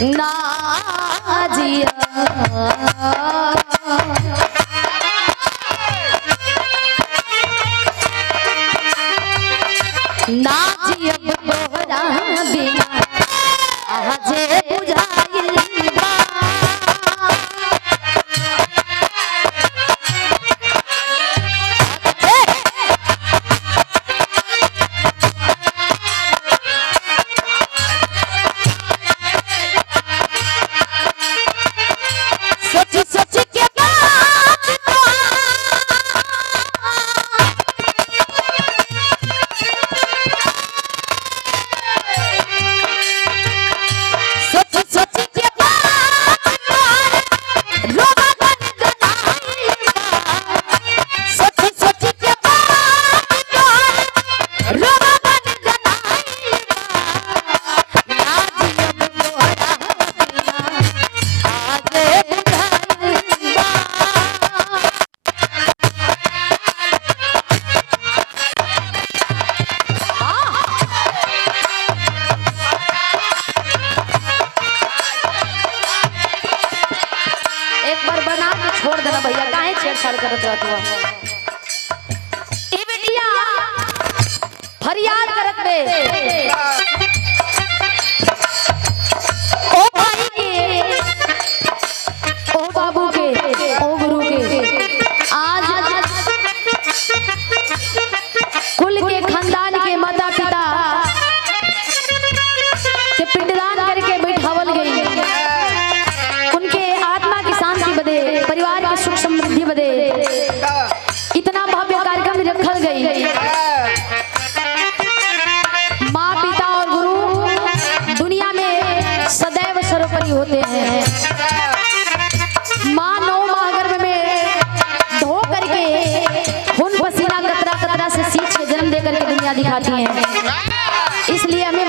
नाजिया नाजिया तोहरा बिना आजे बुझाइल बा छोड़ देना भैया, काहे छेड़छाड़ करत रहत हुआ। ए बेटिया फरियाद करत बे ओ भाई के, ओ बाबू के, ओ गुरु के, आज कुल के खानदान के माता पिता के पिंडदान करके बैठावल गई। उनके आत्मा की शांति बदे, परिवार की सुख समृद्धि बदे इतना भव्य कार्यक्रम रखल गई। माँ पिता और गुरु दुनिया में सदैव सर्वोपरि होते हैं। माँ 9 माह गर्भ में धो करके खून पसीना कतरा कतरा से सींच के जन्म दे करके दुनिया दिखाती हैं। इसलिए हमें